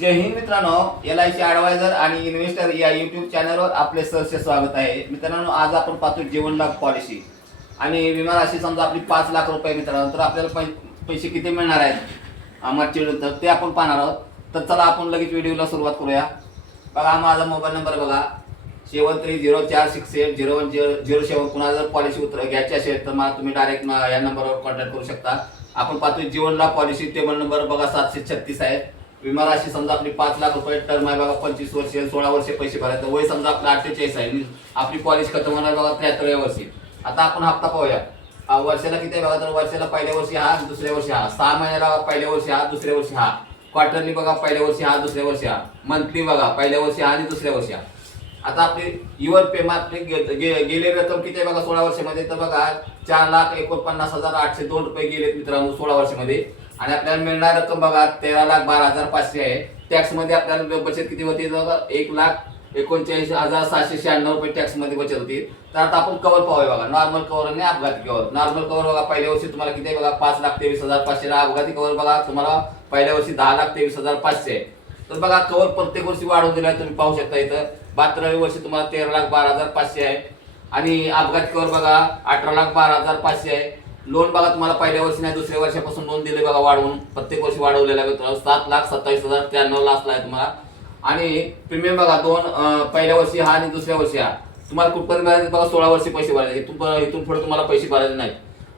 जय हिंद मित्रांनो, LIC adviser आणि investor या यूट्यूब चॅनलवर आपले सहर्ष स्वागत आहे. मित्रांनो, आज आपण पाहतो जीवन लाभ पॉलिसी आणि विमा राशी समजा आपली 5 लाख रुपये मित्रांनो, तर आपल्याला पैसे किती मिळणार आहेत मागच्या तर ते आपण पाहणार आहोत. तर चला आपण लगेच व्हिडिओला सुरुवात करूया. बघा, माझा मोबाईल नंबर बघा 7304680107. कुणाला जर पॉलिसी घ्यायची असेल तर मला तुम्ही डायरेक्ट या नंबरवर कॉन्टॅक्ट करू शकता. आपण पाहतो जीवन लाभ पॉलिसी टेबल नंबर बघा 736 आहे. विमा राशी समजा आपली 5 लाख रुपये, टर्म आहे बघा 25 वर्ष, 16 वर्षे पैसे भरायचे, वय समजा आपलं 48 आहे, आपली पॉलिसी खतम होणार बघा 73व्या वर्षी. आता आपण हप्ता पाहूया. वर्षाला किती आहे बघा, तर वर्षाला पहिल्या वर्षी हा, दुसऱ्या वर्षी हा, 6 महिन्याला पहिल्या वर्षी हा, दुसऱ्या वर्षी हा, क्वार्टरली बघा पहिल्या वर्षी हा, दुसऱ्या वर्षी हा, मंथली बघा पहिल्या वर्षी हा आणि दुसऱ्या वर्षी हा. आता आपली युअर पेमेंट आपली गेलेली रक्कम किती आहे बघा 16 वर्षामध्ये, तर बघा 4,49,802 रुपये गेलेत मित्रांनो 16 वर्षामध्ये. आणि आपल्याला मिळणार रक्कम बघा 13,12,500 आहे. टॅक्स मध्ये आपल्याला बचत किती होती बघा 1,39,796 रुपये टॅक्स मध्ये बचत होती. तर आता आपण कव्हर पाहूया बघा, नॉर्मल कव्हर आणि अपघाती कव्हर. नॉर्मल कव्हर बघा पहिल्या वर्षी तुम्हाला किती आहे बघा 5,23,500. अपघाती कव्हर बघा तुम्हाला पहिल्या वर्षी 10,23,500 आहे. तर बघा कव्हर प्रत्येक वर्षी वाढवून दिला तुम्ही पाहू शकता. इथं 72व्या वर्षी तुम्हाला 13,12,500 आहे आणि अपघाती कव्हर बघा 18,12,500 आहे. लोन बघा तुम्हाला पहिल्या वर्षी नाही दुसऱ्या वर्षापासून लोन दिले बघा वाढवून, प्रत्येक वर्षी वाढवलेला आहे 7,27,093 असला आहे तुम्हाला. आणि प्रीमियम बघा पहिल्या वर्षी हा आणि दुसऱ्या वर्षी हा. तुम्हाला कुठपर्यंत भरायचे बघा 16 वर्षी पैसे भरायचे, इथून पुढे तुम्हाला पैसे भरायचे नाहीत.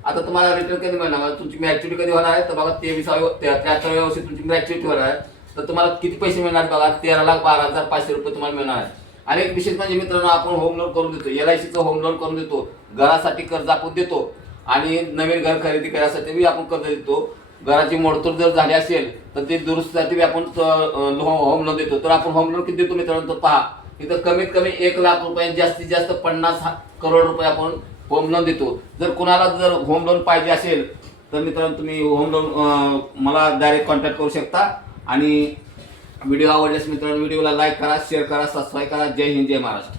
आता तुम्हाला रिटर्न कधी मिळणार, तुमची मॅच्युरिटी कधी होणार आहे तर बघा 23व्या वर्षी तुमची मॅच्युरिटी होणार आहे. तर तुम्हाला किती पैसे मिळणार बघा 13,12,500 रुपये तुम्हाला मिळणार आहे. आणि एक विशेष म्हणजे मित्रांनो, आपण होम लोन करून देतो, LICचं होम लोन करून देतो, घरासाठी कर्ज आपण देतो आणि नवीन घर खरेदी करण्यासाठी बी आपण कर्ज देतो. घराची मोडतोड जर झाली असेल तर ते दुरुस्तीसाठी बी आपण होम लोन देतो. तर आपण होम लोन किती देतो मित्रांनो, तर पहा इथं कमीत कमी 1 लाख रुपये, जास्तीत जास्त 50 करोड रुपये आपण होम लोन देतो. जर कुणाला जर होम लोन पाहिजे असेल तर मित्रांनो तुम्ही होम लोन मला डायरेक्ट कॉन्टॅक्ट करू शकता. आणि व्हिडिओ आवडल्यास मित्रांनो व्हिडिओला लाईक करा, शेअर करा, सबस्क्राईब करा. जय हिंद, जय महाराष्ट्र.